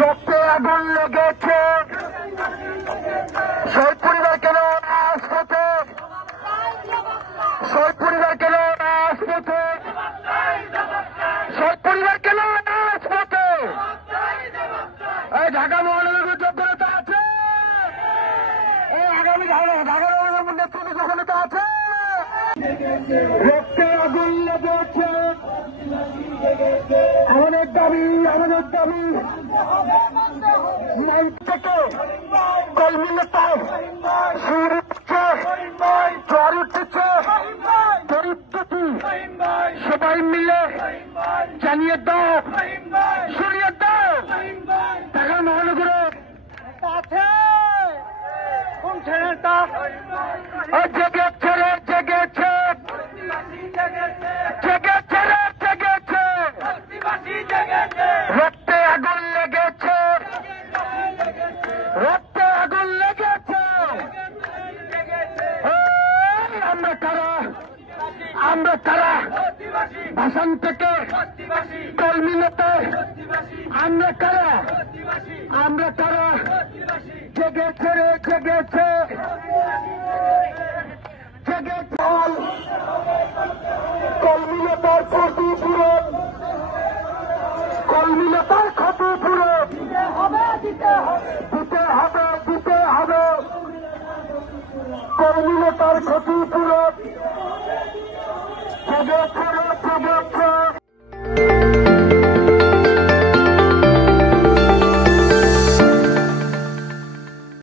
রক্তে আগুন লেগেছে, শহীদ পরিবার কেন রাজপথে, শহীদ পরিবার কেন রাজপথে, শহীদ পরিবার কেন রাজপথে। এই ঢাকা মহানগর যোগ্য নেতা আছে, এই আগামী ঢাকা মহানগর নেতৃত্ব যোগ্য নেতা আছে। রক্তে আগুন লেগেছে, আমাদের দাবি, আমাদের দাবি থেকে কর্মী নেতা সুর উঠছে, জ্বর উঠেছে, পরিস্থিতি সবাই মিলে জানিয়ে দাও, সরিয়ে দাও। ঢাকা মহানগরে আছে কোন ছেলেটা জেগেছে রে, জেগেছে, জেগেছে রে, জেগেছে, রক্তে আগুন লেগেছে, রক্তে আগুন লেগেছে। আমরা কারা, আমরা কারা, ভাষণ থেকে কর্মী নেতা, আমরা কারা, আমরা কারা, জেগেছে রে, জেগেছে, জেগেছে। কর্মী নেতার ক্ষতিপূরণ, কর্মী নেতার ক্ষতিপূরণ দিতে হবে, দিতে হবে, দিতে হবে। কর্মী নেতার ক্ষতিপূরণ জেগেছে রে, জেগেছে।